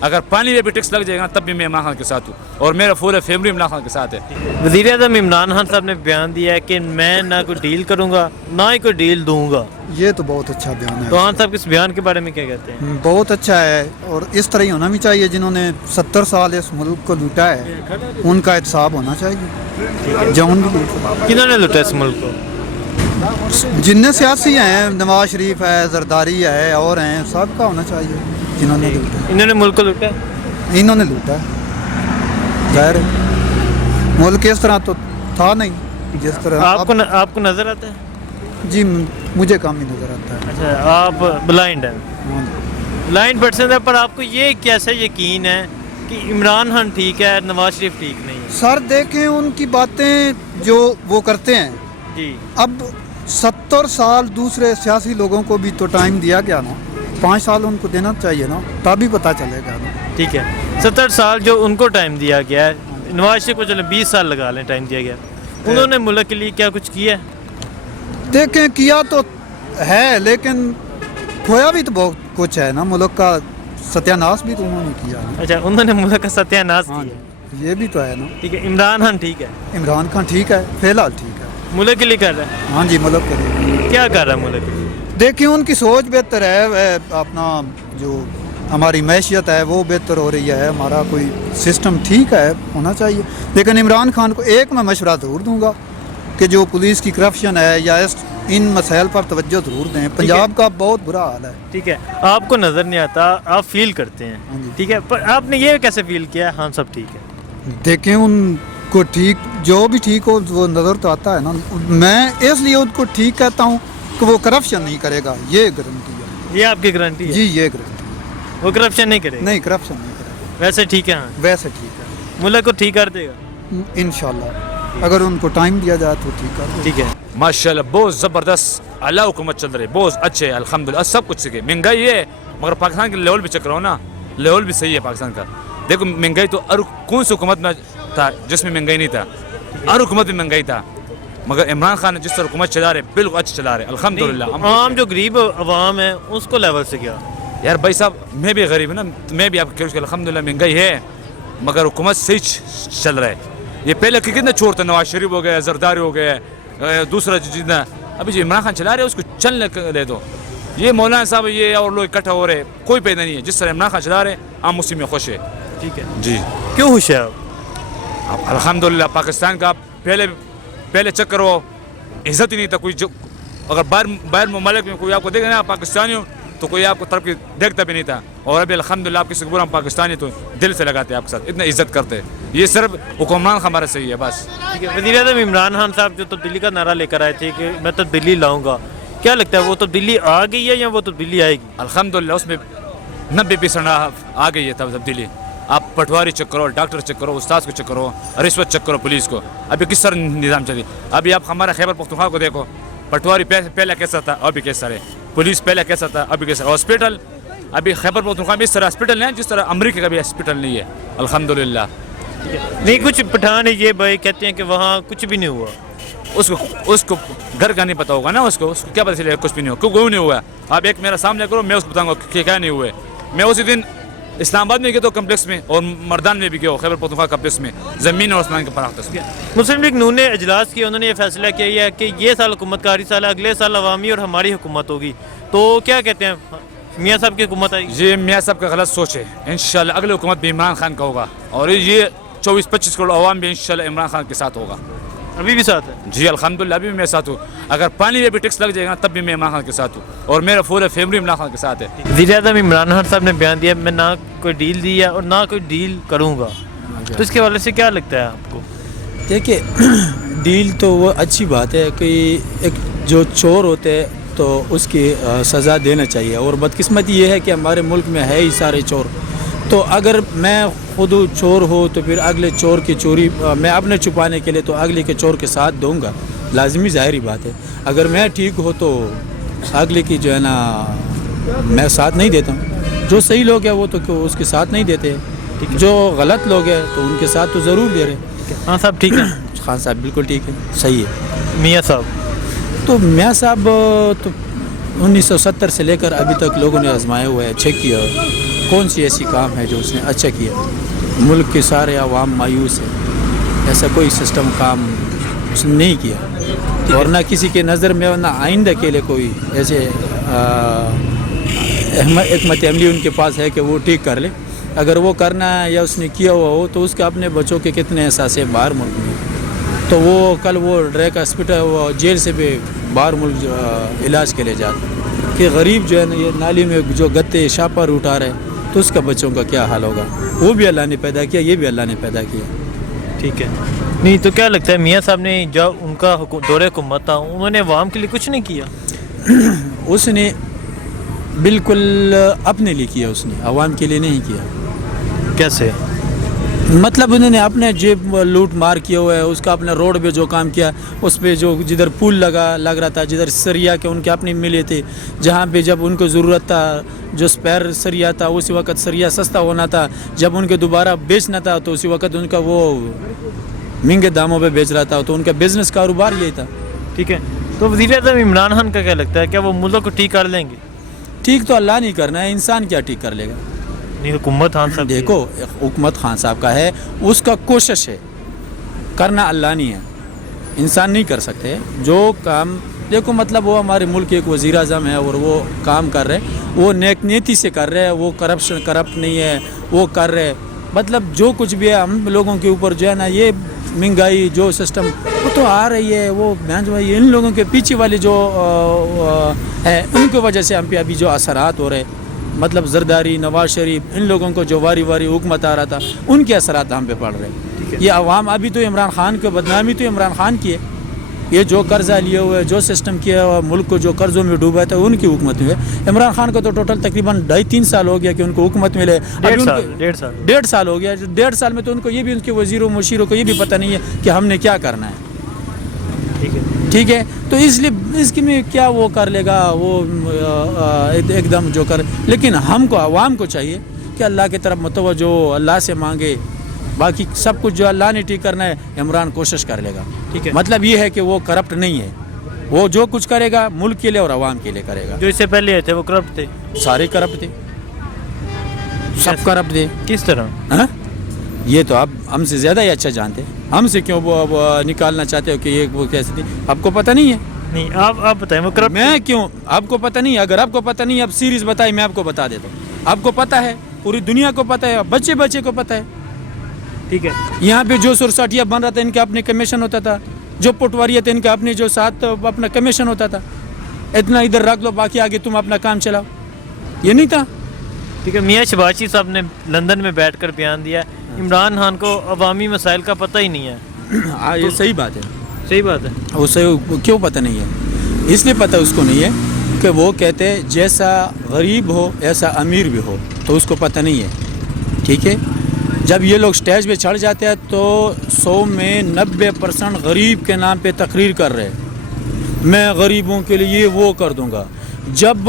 اگر پانی پہ بھی ٹیکس لگ جائے گا تب بھی میں عمران خان کے ساتھ ہوں، اور میرا پورا فیملی عمران خان کے ساتھ ہے۔ وزیر اعظم عمران خان صاحب نے بیان دیا ہے کہ میں نہ کوئی ڈیل کروں گا نہ ہی کوئی ڈیل دوں گا، یہ تو بہت اچھا بیان ہے۔ تو خان صاحب اس بیان کے بارے میں کیا کہتے ہیں؟ بہت اچھا ہے، اور اس طرح ہی ہونا بھی چاہیے۔ جنہوں نے 70 سال اس ملک کو لوٹا ہے ان کا احتساب ہونا چاہیے۔ جون بھی کنہوں نے لوٹا اس ملک کو؟ جتنے سیاسی ہیں، نواز شریف ہے، زرداری ہے، اور ہیں، سب کا ہونا چاہیے جنہوں نے لوٹا۔ انہوں نے ملک کو لوٹا ہے؟ انہوں نے لوٹا ہے، ظاہر ہے ملک اس طرح تو تھا نہیں جس طرح آپ کو نظر آتا ہے؟ جی مجھے کام ہی نظر آتا ہے۔ اچھا، آپ بلائنڈ ہیں؟ ہاں جی۔ بلائنڈ پرسن ہے، پر آپ کو یہ کیسے یقین ہے کہ عمران خان ٹھیک ہے نواز شریف ٹھیک نہیں ہے؟ سر دیکھیں ان کی باتیں جو وہ کرتے ہیں، جی اب 70 سال دوسرے سیاسی لوگوں کو بھی تو ٹائم دیا گیا نا، 5 سال ان کو دینا چاہیے نا، تبھی پتہ چلے گا نا۔ ٹھیک ہے، 70 سال جو ان کو ٹائم دیا گیا ہے، نواز شریف کو چلے 20 سال لگا لیں ٹائم دیا گیا، انہوں نے ملک کے لیے کیا کچھ کیا ہے؟ دیکھیں کیا تو ہے، لیکن کھویا بھی تو بہت کچھ ہے نا، ملک کا ستیہ ناش بھی تو انہوں نے کیا نا۔ اچھا، انہوں نے ملک کا ستیہ ناش ہاں کیا، جی، یہ بھی تو ہے نا۔ ٹھیک ہے، عمران خان ٹھیک ہے، عمران خان ٹھیک ہے، فی الحال ٹھیک ہے۔ ملک کے لیے کر رہا ہے؟ ہاں جی، ملک کے لیے کیا کر رہا ہے ملک کے لیے؟ دیکھیں ان کی سوچ بہتر ہے، اپنا جو ہماری معیشت ہے وہ بہتر ہو رہی ہے، ہمارا کوئی سسٹم ٹھیک ہے، ہونا چاہیے۔ لیکن عمران خان کو ایک میں مشورہ ضرور دوں گا کہ جو پولیس کی کرپشن ہے یا ان مسائل پر توجہ ضرور دیں، پنجاب کا بہت برا حال ہے۔ ٹھیک ہے، آپ کو نظر نہیں آتا، آپ فیل کرتے ہیں، ہاں جی۔ ٹھیک ہے، پر آپ نے یہ کیسے فیل کیا ہاں سب ٹھیک ہے؟ دیکھیں ان کو ٹھیک جو بھی ٹھیک ہو وہ نظر تو آتا ہے نا، میں اس لیے ان کو ٹھیک کہتا ہوں کہ وہ کرپشن نہیں کرے گا، یہ گارنٹی ہے۔ یہ آپ کی گارنٹی ہے؟ جی یہ گارنٹی ہے، وہ کرپشن نہیں کرے گا؟ نہیں کرپشن نہیں کرے گا، ویسے ٹھیک ہے، ہاں ویسے ٹھیک ہے ملک کو ٹھیک کر دے گا انشاءاللہ، اگر ان کو ٹائم دیا جائے تو ٹھیک کر دے۔ ٹھیک ہے۔ ماشاءاللہ بہت زبردست اعلیٰ حکومت چل رہی ہے، بہت اچھے ہے الحمدللہ، سب کچھ سیکھے۔ مہنگائی ہے مگر پاکستان کے لیول بھی چیک کرو نا، لیول بھی صحیح ہے پاکستان کا۔ دیکھو مہنگائی تو ہر کون سی حکومت میں تھا جس میں مہنگائی نہیں تھا، ہر حکومت میں مہنگائی تھا، مگر عمران خان جس طرح حکومت چلا رہے بالکل اچھا چلا رہے الحمدللہ۔ عام جو غریب عوام ہے اس کو لیول سے کیا؟ یار بھائی صاحب میں بھی غریب ہوں نا، میں بھی آپ کے الحمدللہ مہنگائی ہے مگر حکومت صحیح چل رہا ہے۔ یہ پہلے کتنا چھوڑ تھا، نواز شریف ہو گیا، زرداری ہو گیا، دوسرا جتنا ابھی جو عمران خان چلا رہے اس کو چلنے دے دو۔ یہ مولانا صاحب یہ اور لوگ اکٹھا ہو رہے، کوئی پیدا نہیں ہے، جس طرح عمران خان چلا رہے عام اسی میں خوش ہے۔ ٹھیک ہے، جی کیوں خوش ہے آپ؟ اب الحمدللہ پاکستان کا پہلے چیک کرو عزت ہی نہیں تھا کوئی، جو اگر باہر ممالک میں کوئی آپ کو دیکھے نا پاکستانی ہو تو کوئی آپ کو طرف کی دیکھتا بھی نہیں تھا، اور ابھی الحمدللہ آپ کسی کو بولے ہم پاکستانی تو دل سے لگاتے ہیں آپ کے ساتھ، اتنا عزت کرتے ہیں۔ یہ صرف حکمران ہمارا صحیح ہے بس۔ ٹھیک ہے، وزیر اعظم عمران خان صاحب جو تبدیلی کا نعرہ لے کر آئے تھے کہ میں تبدیلی لاؤں گا، کیا لگتا ہے وہ تبدیلی آ گئی ہے یا وہ تبدیلی آئے گی؟ الحمدللہ اس میں 90% آ گئی ہے تبدیلی۔ آپ پٹواری چیک کرو، ڈاکٹر چیک کرو، استاد کو چیک کرو، رشوت چیک کرو، پولیس کو، ابھی کس طرح نظام چلی۔ ابھی آپ ہمارا خیبر پختونخوا کو دیکھو، پٹواری پہلے کیسا تھا ابھی کیسا ہے، پولیس پہلے کیسا تھا ابھی کیسا، ہاسپٹل ابھی خیبر پختونخوا میں اس طرح ہاسپٹل نہیں ہے جس طرح امریکہ کا بھی ہاسپٹل نہیں ہے الحمدللہ۔ نہیں، کچھ پٹھان یہ بھائی کہتے ہیں کہ وہاں کچھ بھی نہیں ہوا، اس کو گھر کا نہیں پتا ہوگا نا، اس کو کیا پتا چلے کچھ بھی نہیں ہوا، کیوں نہیں ہوا۔ آپ ایک میرا سامنے کرو، میں اس کو بتاؤں گا کہ کیا نہیں ہوئے۔ میں اسی دن اسلام آباد میں گیا تو کمپلیکس میں، اور مردان میں بھی گیا خیبر پختونخوا کمپلیکس میں، زمین اور آسمان کے پراختہ میں۔ مسلم لیگ نون نے اجلاس کیا، انہوں نے یہ فیصلہ کیا ہے کہ یہ سال حکومت کا آخری سال ہے، اگلے سال عوامی اور ہماری حکومت ہوگی، تو کیا کہتے ہیں میاں صاحب کی حکومت آئے گی؟ یہ میاں صاحب کا غلط سوچ ہے، انشاءاللہ اگلی حکومت بھی عمران خان کا ہوگا، اور یہ 24-25 کروڑ عوام بھی انشاءاللہ عمران خان کے ساتھ ہوگا۔ ابھی بھی ساتھ ہے؟ جی الحمدللہ ابھی بھی میں ساتھ ہوں، اگر پانی پہ بھی ٹیکس لگ جائے گا تب بھی میں عمران خان کے ساتھ ہوں، اور میرا پورا فیملی عمران خان کے ساتھ ہے۔ وزیر اعظم عمران خان صاحب نے بیان دیا میں نہ کوئی ڈیل دی ہے اور نہ کوئی ڈیل کروں گا، تو اس کے حوالے سے کیا لگتا ہے آپ کو؟ دیکھیے ڈیل تو وہ اچھی بات ہے کہ ایک جو چور ہوتے ہیں تو اس کی سزا دینا چاہیے، اور بدقسمتی یہ ہے کہ ہمارے ملک میں ہے ہی سارے چور، تو اگر میں خود چور ہو تو پھر اگلے چور کی چوری میں اپنے چھپانے کے لیے تو اگلے کے چور کے ساتھ دوں گا، لازمی ظاہری بات ہے۔ اگر میں ٹھیک ہو تو اگلے کی جو ہے نا میں ساتھ نہیں دیتا ہوں، جو صحیح لوگ ہیں وہ تو اس کے ساتھ نہیں دیتے، جو غلط لوگ ہیں تو ان کے ساتھ تو ضرور دے رہے۔ خان صاحب ٹھیک ہے؟ خان صاحب بالکل ٹھیک ہے، صحیح ہے۔ میاں صاحب تو میاں صاحب تو 1970 سے لے کر ابھی تک لوگوں نے آزمایا ہوا ہے، چیک کیا، کون سی ایسی کام ہے جو اس نے اچھا کیا؟ ملک کے سارے عوام مایوس ہیں، ایسا کوئی سسٹم کام اس نے نہیں کیا، اور نہ کسی کے نظر میں نہ آئندہ کے لیے کوئی ایسے حکمت عملی ان کے پاس ہے کہ وہ ٹھیک کر لے۔ اگر وہ کرنا ہے یا اس نے کیا ہوا ہو تو اس کے اپنے بچوں کے کتنے احساس ہے باہر ملک میں، تو وہ کل وہ ڈائریکٹ ہاسپٹل وہ جیل سے بھی باہر ملک علاج کے لیے جاتا کہ غریب جو ہے نا یہ نالی میں جو گتے شاپر اٹھا رہے تو اس کا بچوں کا کیا حال ہوگا؟ وہ بھی اللہ نے پیدا کیا، یہ بھی اللہ نے پیدا کیا۔ ٹھیک ہے، نہیں تو کیا لگتا ہے میاں صاحب نے جو ان کا دور حکومت تھا انہوں نے عوام کے لیے کچھ نہیں کیا؟ اس نے بالکل اپنے لیے کیا، اس نے عوام کے لیے نہیں کیا۔ کیسے؟ مطلب انہوں نے اپنے جیب لوٹ مار کیا ہوا ہے، اس کا اپنے روڈ پہ جو کام کیا اس پہ جو جدھر پول لگ رہا تھا، جدھر سریا کے ان کے اپنے ملے تھے، جہاں پہ جب ان کو ضرورت تھا جو سپیر سریا تھا اسی وقت سریا سستا ہونا تھا، جب ان کے دوبارہ بیچنا تھا تو اسی وقت ان کا وہ مہنگے داموں پہ بیچ رہا تھا، تو ان کا بزنس کاروبار یہی تھا۔ ٹھیک ہے، تو وزیر اعظم عمران خان کا کیا لگتا ہے، کیا وہ ملک کو ٹھیک کر لیں گے؟ ٹھیک تو اللہ نہیں کرنا ہے، انسان کیا ٹھیک کر لے گا؟ نہیں، حکومت خان صاحب دیکھو حکومت خان صاحب کا ہے، اس کا کوشش ہے، کرنا اللہ نہیں ہے، انسان نہیں کر سکتے جو کام۔ دیکھو مطلب وہ ہمارے ملک کے ایک وزیر اعظم ہے اور وہ کام کر رہے، وہ نیک نیتی سے کر رہے، وہ کرپٹ نہیں ہے، وہ کر رہے، مطلب جو کچھ بھی ہے ہم لوگوں کے اوپر جو ہے نا یہ مہنگائی جو سسٹم وہ تو آ رہی ہے، وہ ان لوگوں کے پیچھے والے جو ہے ان کی وجہ سے ہم پہ ابھی جو اثرات ہو رہے، مطلب زرداری نواز شریف ان لوگوں کو جو واری حکومت آ رہا تھا ان کے اثرات ہم پہ پڑ رہے۔ یہ عوام ابھی تو عمران خان کو بدنامی تو عمران خان کی ہے، یہ جو قرضہ لیے ہوئے جو سسٹم کیا ہوا ملک کو جو قرضوں میں ڈوبا تھا ان کی حکومت میں ہے۔ عمران خان کو تو ٹوٹل تقریباً 2.5-3 سال ہو گیا کہ ان کو حکومت ملے، 1.5 سال ہو گیا، 1.5 سال میں تو ان کو یہ بھی ان کے وزیروں مشیروں کو یہ بھی پتہ نہیں ہے کہ ہم نے کیا کرنا ہے۔ ٹھیک ہے، تو اس لیے اس کی میں کیا وہ کر لے گا وہ ایک دم جو کر، لیکن ہم کو عوام کو چاہیے کہ اللہ کی طرف متوجہ ہو، اللہ سے مانگے، باقی سب کچھ جو اللہ نے ٹھیک کرنا ہے عمران کوشش کر لے گا۔ ٹھیک ہے، مطلب یہ ہے کہ وہ کرپٹ نہیں ہے، وہ جو کچھ کرے گا ملک کے لیے اور عوام کے لیے کرے گا۔ جو اس سے پہلے آئے تھے وہ کرپٹ تھے؟ سارے کرپٹ تھے، سب کرپٹ تھے۔ کس طرح؟ یہ تو آپ ہم سے زیادہ ہی اچھا جانتے ہیں، ہم سے کیوں وہ نکالنا چاہتے ہو کہ یہ وہ کیسے تھی؟ آپ کو پتہ نہیں ہے؟ نہیں، آپ بتائیں وہ کرپٹ؟ میں کیوں؟ آپ کو پتہ نہیں ہے؟ اگر آپ کو پتہ نہیں ہے آپ سیریز بتائیں، میں آپ کو بتا دیتا ہوں۔ آپ کو پتہ ہے، پوری دنیا کو پتہ ہے، بچے کو پتہ ہے۔ ٹھیک ہے، یہاں پہ جو سرساٹیا بن رہا تھا ان کا اپنے کمیشن ہوتا تھا، جو پٹواریاں تھے ان کا اپنے جو ساتھ اپنا کمیشن ہوتا تھا، اتنا ادھر رکھ لو باقی آگے تم اپنا کام چلاؤ، یہ نہیں تھا۔ ٹھیک ہے، میاں شہباز شریف صاحب نے لندن میں بیٹھ کر بیان دیا عمران خان کو عوامی مسائل کا پتہ ہی نہیں ہے۔ یہ صحیح بات ہے، صحیح بات ہے، وہ صحیح کیوں پتہ نہیں ہے؟ اس لیے پتہ اس کو نہیں ہے کہ وہ کہتے جیسا غریب ہو ایسا امیر بھی ہو، تو اس کو پتہ نہیں ہے۔ ٹھیک ہے، جب یہ لوگ سٹیج پہ چڑھ جاتے ہیں تو 100 میں 90% غریب کے نام پہ تقریر کر رہے، میں غریبوں کے لیے وہ کر دوں گا۔ جب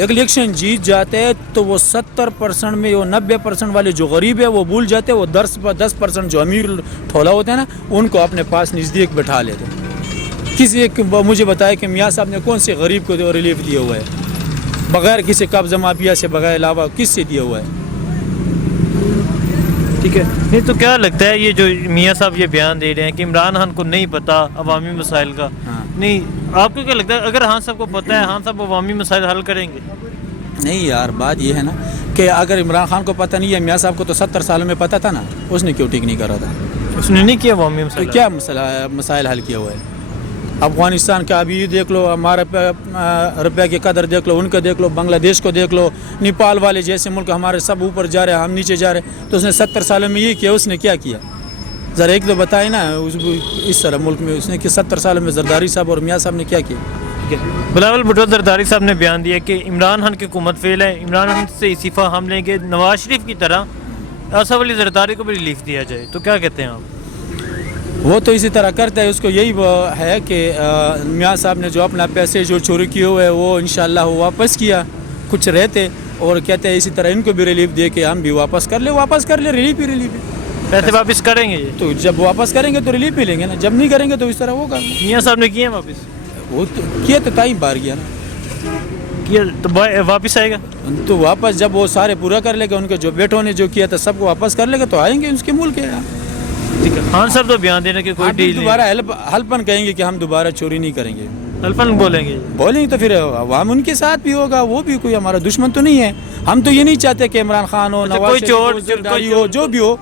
الیکشن جیت جاتے ہیں تو وہ 70% میں وہ 90% والے جو غریب ہے وہ بھول جاتے ہیں، وہ 10% جو امیر ٹھولا ہوتے ہیں نا ان کو اپنے پاس نزدیک بٹھا لیتے ہیں۔ کسی ایک مجھے بتائے کہ میاں صاحب نے کون سے غریب کو ریلیف دیا ہوا ہے بغیر کسی قبضہ مافیا سے، بغیر علاوہ کس سے دیا ہوا ہے؟ ٹھیک ہے، نہیں تو کیا لگتا ہے یہ جو میاں صاحب یہ بیان دے رہے ہیں کہ عمران خان کو نہیں پتہ عوامی مسائل کا، نہیں آپ کو کیا لگتا ہے اگر خان صاحب کو پتہ ہے خان صاحب عوامی مسائل حل کریں گے؟ نہیں یار، بات یہ ہے نا کہ اگر عمران خان کو پتہ نہیں ہے، میاں صاحب کو تو 70 سالوں میں پتہ تھا نا، اس نے کیوں ٹھیک نہیں کرا تھا؟ اس نے نہیں کیا عوامی تو مسائل؟ کیا مسائل حل کیا ہوا ہے؟ افغانستان کا ابھی دیکھ لو، ہمارے روپے کی قدر دیکھ لو، ان کا دیکھ لو، بنگلہ دیش کو دیکھ لو، نیپال والے جیسے ملک ہمارے سب اوپر جا رہے ہیں، ہم نیچے جا رہے ہیں، تو اس نے 70 سالوں میں یہ کیا، اس نے کیا کیا؟ ذرا ایک تو بتائے نا اس طرح ملک میں اس نے کہ 70 سالوں میں زرداری صاحب اور میاں صاحب نے کیا کیا؟ بلاول بھٹو زرداری صاحب نے بیان دیا کہ عمران خان کی حکومت فیل ہے، عمران خان سے استعفیٰ ہم لیں گے، نواز شریف کی طرح آصف علی زرداری کو بھی ریلیف دیا جائے، تو کیا کہتے ہیں آپ؟ وہ تو اسی طرح کرتا ہے، اس کو یہی ہے کہ میاں صاحب نے جو اپنا پیسے جو چوری کیے ہوئے وہ انشاءاللہ واپس کیا، کچھ رہتے، اور کہتے ہیں اسی طرح ان کو بھی ریلیف دے کے ہم بھی واپس کر لے، ریلیف ہی پیسے واپس کریں گے یہ؟ تو جب واپس کریں گے تو ریلیف ملیں گے نا، جب نہیں کریں گے تو اس طرح ہوگا۔ میاں صاحب نے کیے ہیں واپس؟ وہ تو کیا تو ٹائم بار گیا نا، کیا تو واپس آئے گا؟ تو واپس جب وہ سارے پورا کر لے گا، ان کے جو بیٹوں نے جو کیا تھا سب کو واپس کر لے گا تو آئیں گے اس کے ملک ہے. ٹھیک ہے. خان صاحب تو بیان دینا کہ کوئی آپ ڈیل دوبارہ حلفاً کہیں گے کہ ہم دوبارہ چوری نہیں کریں گے. حلفاً بولیں گے. بولیں گے تو پھر عوام ان کے ساتھ بھی ہوگا، وہ بھی کوئی ہمارا دشمن تو نہیں ہے. ہم تو یہ نہیں چاہتے کہ عمران خان ہو، نواز شریف ہو، زرداری ہو، جو بھی ہو.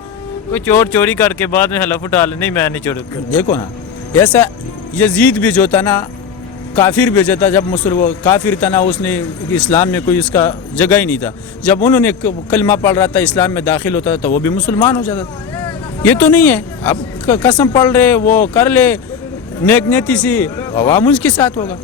کوئی چوری کر کے بعد میں حلف اٹھا لے نہیں میں نہیں چوری کر. دیکھو نا ایسا یزید بھی جو تھا نا کافر بھی جو تھا، جب کافر تھا نا اس نے اسلام میں کوئی اس کا جگہ ہی نہیں تھا. جب انہوں نے کلمہ پڑھ رہا تھا اسلام میں داخل ہوتا تھا تو وہ بھی مسلمان ہو جاتا تھا. یہ تو نہیں ہے. اب قسم پڑھ رہے وہ کر لے نیک نیتی سی، عوام اس کے ساتھ ہوگا.